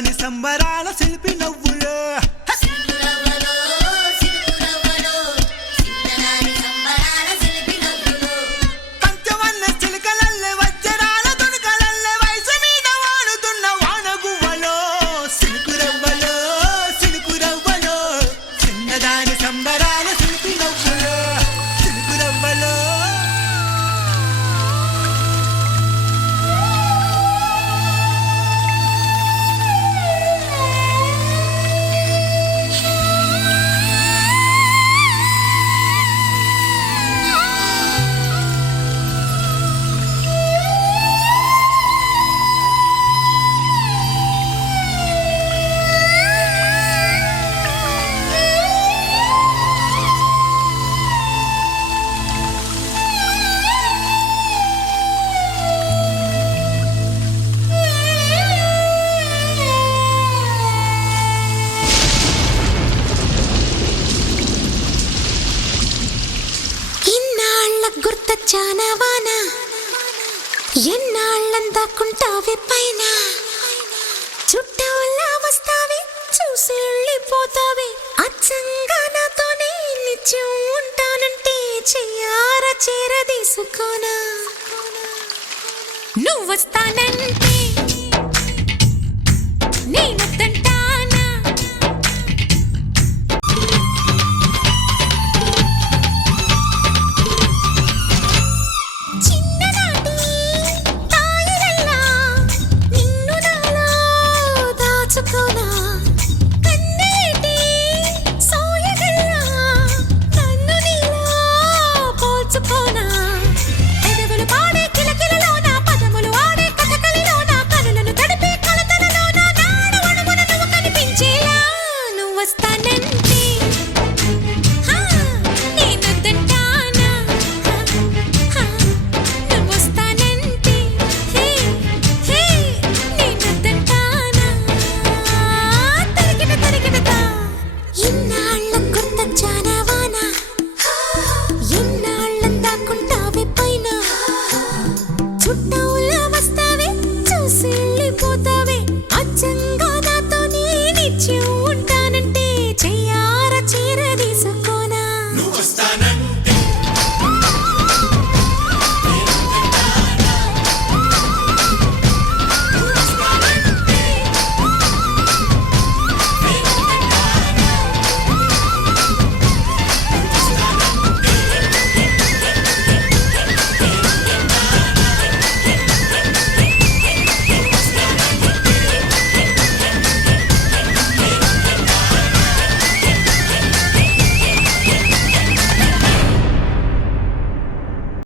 చిన్నదాని సంబరాల శిల్పి నవ్వులో పంచవన్న చిలకలల్లె వజ్రాల తుణుకలల్లె వయసు మీద వాడుతున్న వానగువ్వలో సిలుకురవ్వలో సిలుకురవ్వలో చిన్నదాని సంబరాల శిల్పి నవ్వులో సిలుకురవ్వలో చానవానా ఎన్నాళ్ళందాకుంటావే పైన చుట్టవల్లా వస్తావే చూసి వెళ్ళిపోతావే అచ్చంగా నాతోనే నిత్యం ఉంటానంటే చెయ్యార చేరదీసుకోనా నువ్వు వస్తానంటే నేనొద్దంటానా చిన్ననాటి తాయిలల్లా నిన్ను నాలో దాచుకోనా